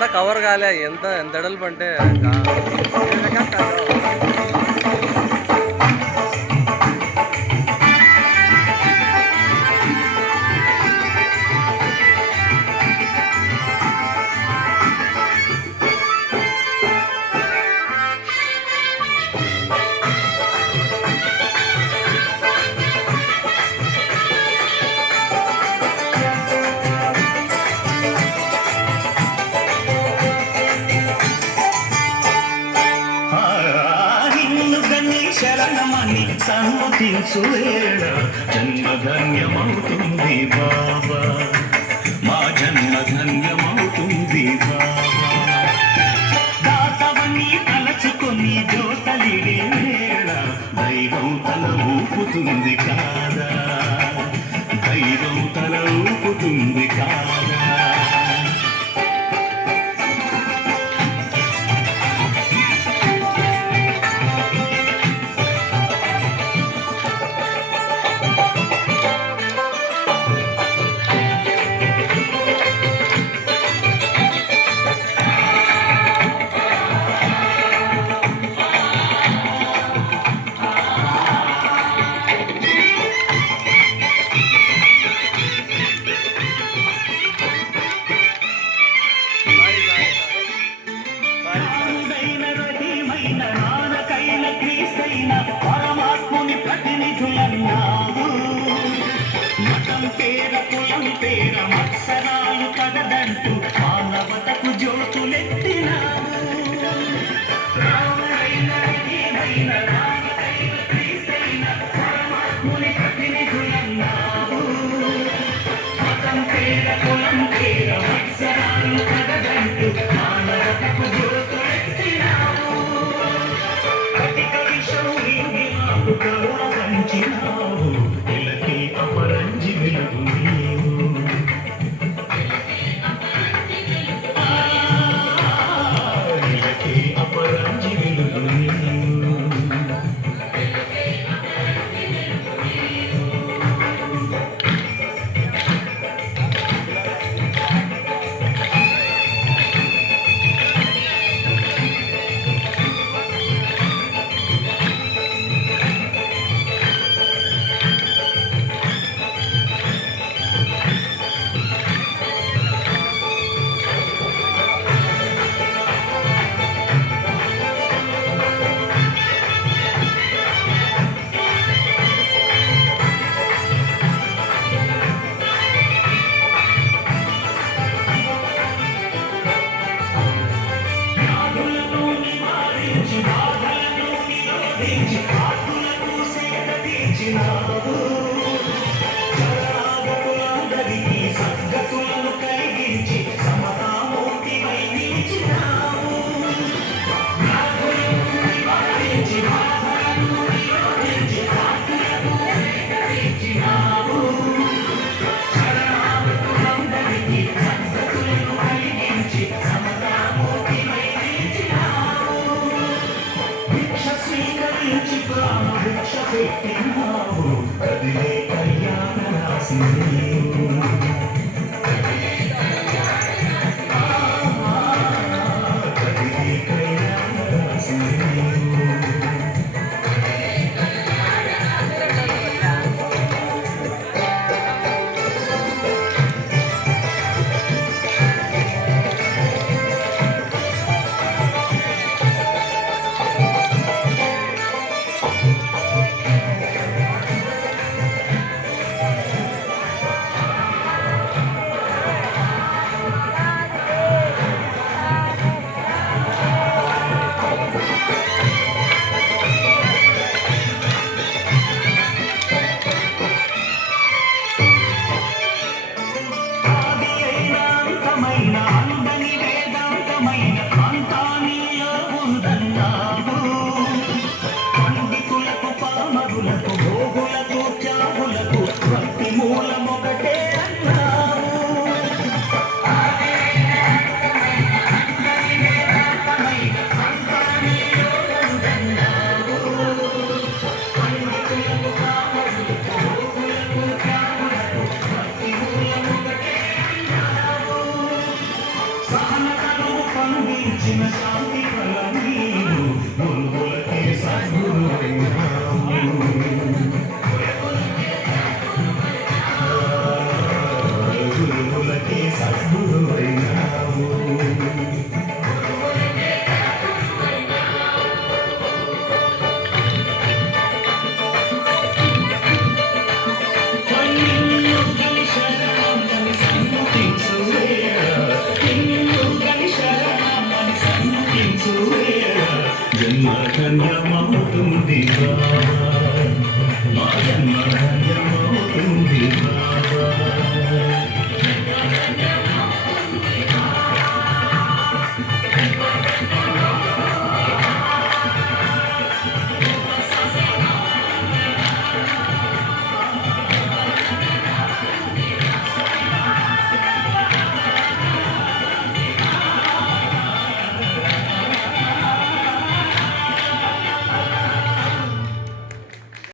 అంతా కవర్ కాలే ఎంత ఎంత ఎడల్పు అంటే శరణమని సన్మతించు వేళ జన్మధన్యమవుతుంది బాబా, మా జన్మధన్యమవుతుంది బాబా. దాతవని తలచుకొని జోతలిడే వేళ దైవం తల ఊపుతుంది కాదా, దైవం తల ఊపుతుంది కాదా. పరమాత్ముని ప్రతినిధులన్నావు, మతం పేర కులం పేర మత్సరాలు కదదంటూ మానవతకు జ్యోతులెత్తినావు. పరమాత్ముని ప్రతినిధులన్నావు, మతం పేర కులం పేర మత్సరాలు కదదంటూ మానవతకు జ్యోతులెత్తినావు. కరుణ పంచినావు, ఇలకి అపరంజి వెలుగు నీవు. ఇలకి అపరంజి వెలుగు నీవు. ఆత్మలకు సేద తీర్చినావు, జగన్నాథకులందరికీ సద్గతులను కలిగించి సమతామూర్తివై నిలిచినావు. నాథులను నివారించి బాధలను నిరోధించి ఆత్మలకు సేద తీర్చినావు, జగన్నాథకులందరికీ సద్గతులను కలిగించి సమతామూర్తివై నిలిచినావు. స్వీకరించి ప్రాణభిక్ష పెట్టినావు, కదిలే కళ్యాణ రాసి